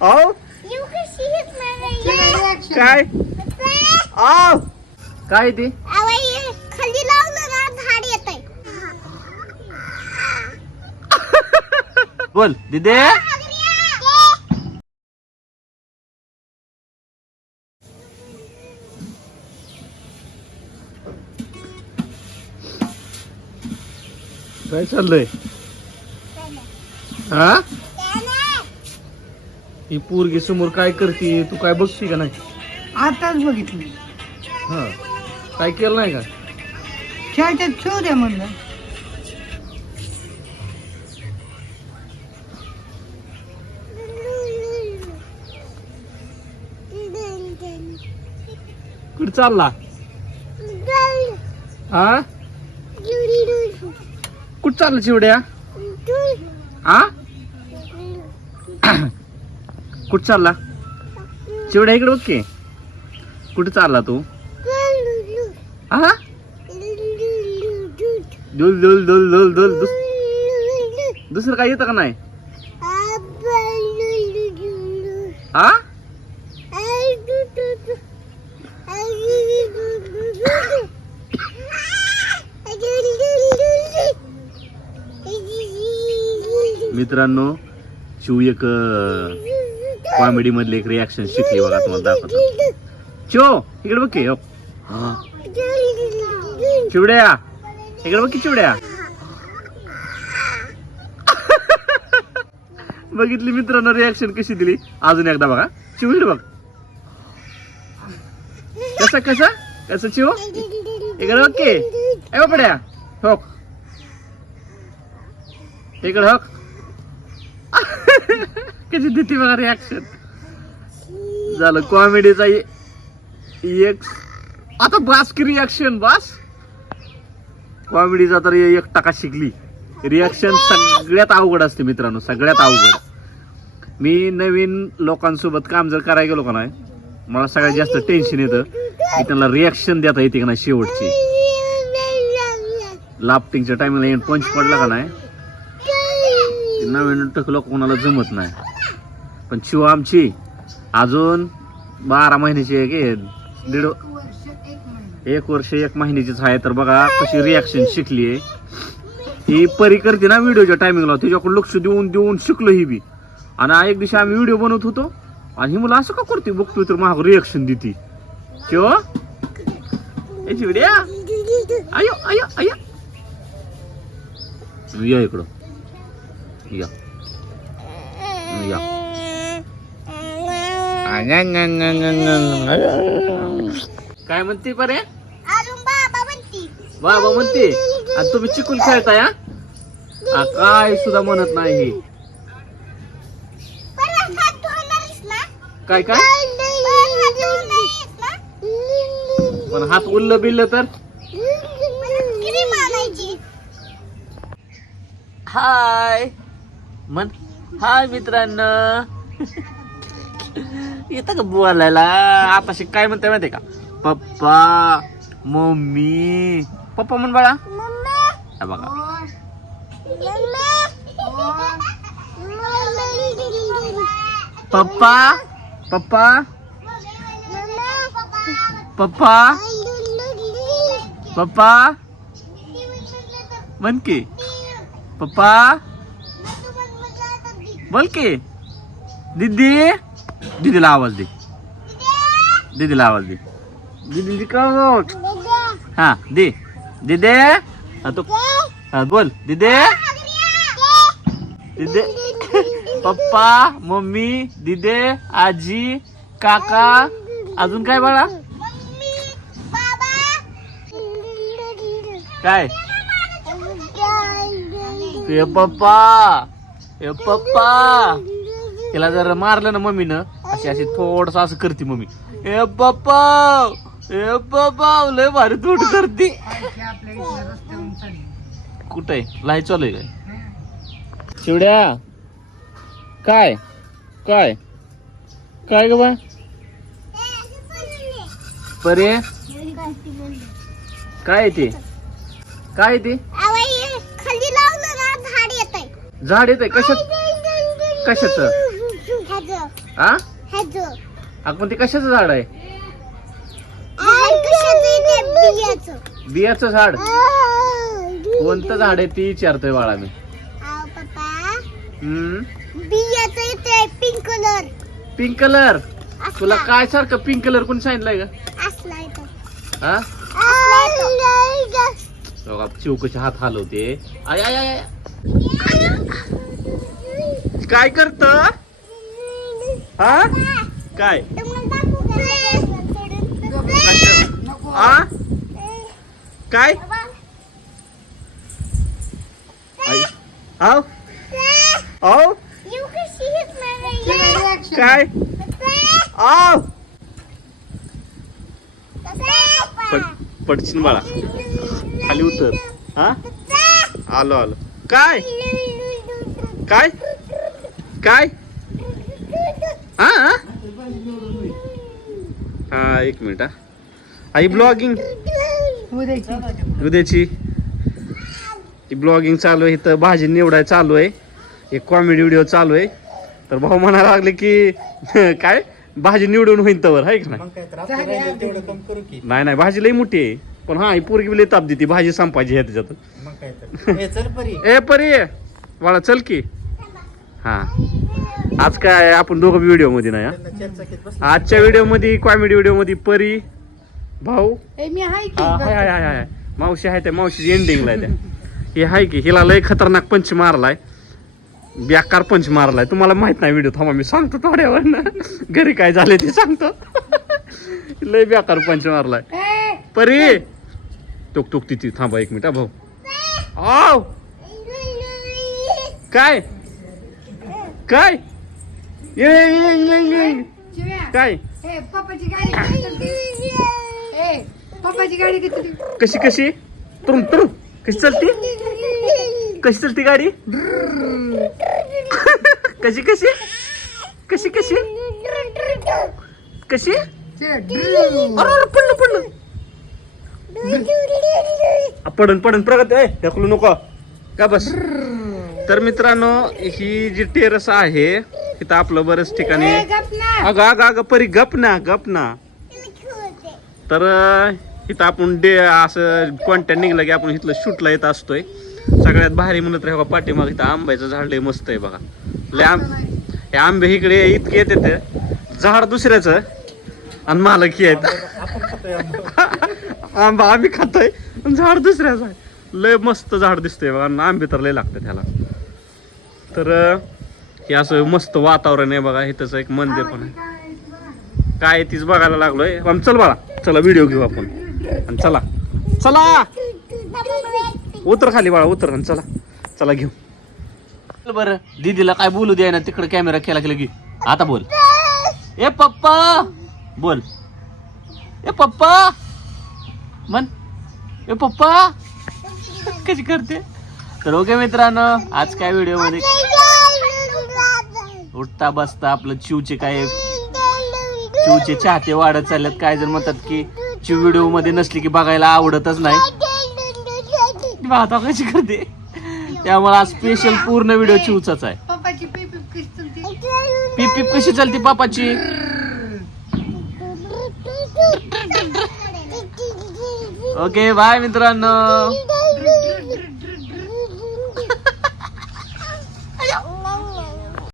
नाही काय? काय ते? आवई खाली लावलं ना झाड येत आहे बोल दिदे. काय चाललंय? हा? ही पोरगी समोर काय करते तू काय बघती का नाही आताच बघितलं हा काय केलं नाही का खेळच्यात खेळू द्या म्हणलं कुठे चालला हा कुठं चाललं चिवड्या हा कुठं चालला? चिवड्या इकडे बघ की. कुठं चालला तू? हा दुल दुल दुल दुल दुल दुस- दुसरं काय येतं का नाही? हा मित्रांनो शिव एक कॉमेडी मधले एक रिॲक्शन शिकली बघा तुम्हाला दाखवतो. चिव इकडे बघ की हो. हा. चिवड्या. इकडे बघ की चिवड्या. बघितली मित्रांनो रिॲक्शन कशी दिली? अजून एकदा बघा. चिव बघ. कसा कसा? कसं चिव इकडे बघ की. ए बापड्या. हो इकडे हक कशी देते बघा रिॲक्शन झालं कॉमेडीचा एक आता बास की रिॲक्शन बास? कॉमेडीचा तर एक टाका शिकली. रिॲक्शन सगळ्यात अवघड असते मित्रांनो सगळ्यात अवघड. मी नवीन लोकांसोबत काम जर करायला गेलो का नाही मला सगळ्यात जास्त टेन्शन येतं. की त्यांना रिॲक्शन देता येते का नाही शेवटची. लाफ्टिंगच्या टायमिंगला येऊन पंच पडला का नाही नवीन नवीन टकलं कोणाला जमत नाही. पण शिव आमची. अजून बारा महिन्याची आहे की? दीड एक वर्ष एक महिन्याचीच आहे. तर बघा कशी रिॲक्शन शिकली आहे. ही परी करते ना व्हिडिओच्या टायमिंगला तिच्याकडे लक्ष देऊन देऊन शिकलो ही बी. आणि एक दिवशी आम्ही व्हिडिओ बनवत होतो. आणि ही मला असं का करते? बघतोय तर महाग रिॲक्शन देते. शिव? याची व्हिडिओ आयो आयो आयो. या इकडं. या. या. काय म्हणते परे अजून बाबा म्हणती. आणि तुम्ही चिकूल खेळताय काय सुद्धा म्हणत नाही काय काय? पण हात उल्ल बिल्ल तर? हाय. म्हण हाय मित्रांनो. येतं का बोलायला आता काय म्हणते माहितीये का पप्पा मम्मी पप्पा म्हण बाळा हा बघा पप्पा पप्पा पप्पा पप्पा म्हण की पप्पा बोल की दीदी दीदीला आवाज दे. दीदीला आवाज दे. दीदी हा दे. दीदे. हा तो हा बोल. दीदे. दीदे. पप्पा मम्मी दिदे आजी काका अजून काय बाळा? काय? पप्पा ए पप्पा. तिला जर मारलं ना मम्मीनं अशी अशी थोडस असं करते मम्मी. ए पप्पा ए पप्पा लय भारी तोड करते. कुठे लाई चालू आहे काय? शिवड्या काय? काय? काय ग बा? परे? काय आहे ते? काय आहे ते? झाड येत आहे कशात? कशाचं? हा. अगं पण ते कशाचं झाड आहे? आणि कशाचं ते? बियाचं. बियाचं झाड? कोणतं झाड आहे ती विचारतोय बाळा मी. हम्म? पिंक कलर पिंक कलर तुला काय सारखं पिंक कलर कोणी सांगितलंय का हा चिवकशी हात हलवते. आय आय आय आय. काय करत? हा? काय? आ? काय? आव reaction. काय? आव पड पडशील बाळा. खाली उतर. हा? आलो आलो. काय? काय? काय? हा? हा? हा एक मिनिट हा. आई ब्लॉगिंग उद्याची. उद्याची. ब्लॉगिंग चालू आहे इथं भाजी निवडाय चालू आहे. एक कॉमेडी व्हिडिओ चालू आहे. तर भाऊ म्हणायला लागले की काय? भाजी निवडून होईन तवर आहे का नाही? तर नाही नाही भाजी लई मोठी आहे. पण हा ही पोरगी लई ताप देते भाजी संपायची आहे त्याच्यात. मग काय तर. ए परी. ए परी. बाळा चल की. हा. आज काय आपण दोघं व्हिडिओमध्ये नाही हा? आजच्या व्हिडिओमध्ये कॉमेडी व्हिडिओमध्ये परी भाऊ. ए मी हाय की? हा हाय हाय हाय हाय. मावशी आहे त्या मावशी एंडिंगला आहे त्या. हे आहे की? हिला लय खतरनाक पंच मारलाय. बेकार पंच मारलाय. तुम्हाला माहीत नाही व्हिडिओ थांबा मी सांगतो थोड्यावर. ना घरी काय झाले ते सांगतो. लय बेकार पंच मारलाय. ए, परी! टोक टोक तिथे थांबा एक मिनिट हा भाऊ. आव! काय? काय? ये, ये. काय? ए पप्पाची गाडी कशी चालते? ए पप्पाची गाडी किती चालते? कशी कशी? तुरुम तुरुम. कशी चालती? कशी चालती गाडी? कशी कशी? कशी कशी? कशी? अरे पडलं पडलं. पडन पडन. प्रगत आहे ढकलू नको. का बस? तर मित्रांनो ही जी टेरस आहे इथं आपलं बरेच ठिकाणी. अगं अगं अगं परी गप ना गप ना. तर इथं आपण डे असं कॉन्टॅक्ट निघलं की आपण इथलं शूटला येत असतोय. सगळ्यात भारी म्हणत राहा पाठीमाग इथं आंब्याचं झाड लय मस्त आहे बघा. लय आंब हे आंबे इकडे इतके येते ते झाड दुसऱ्याचं आणि मालकी आहेत. आंबा. आंबा आम्ही खातोय आणि झाड दुसऱ्याचं आहे. लय मस्त झाड दिसतंय बघा आंबे तर लय लागतात त्याला तर हे असं मस्त वातावरण आहे बघा इथंच एक मंदिर पण आहे. काय तीच बघायला लागलोय. आम चल बाळा चला व्हिडिओ घेऊ आपण. आणि चला. चला! उतर खाली बाळा उतर आणि चला. चला घेऊ. बरं दीदीला काय बोलू द्या ना तिकडे कॅमेरा केला की. लगी आता बोल. ए पप्पा! बोल. ए पप्पा! मन ए पप्पा! कशी करते? तर ओके मित्रांनो आज काय व्हिडिओमध्ये? उठता बसता आपलं चिवचे काय चिवचे चाहते वाढत चालल्यात. काय जण म्हणतात की चिव व्हिडिओमध्ये नसली की बघायला आवडतच नाही. ती पाहता कशी करते? त्यामुळे आज स्पेशल पूर्ण व्हिडिओ चिवचाच आहे. पप्पाची पीप पीप कशी चालते? पीप पीप कशी चालते पापाची ओके बाय मित्रांनो.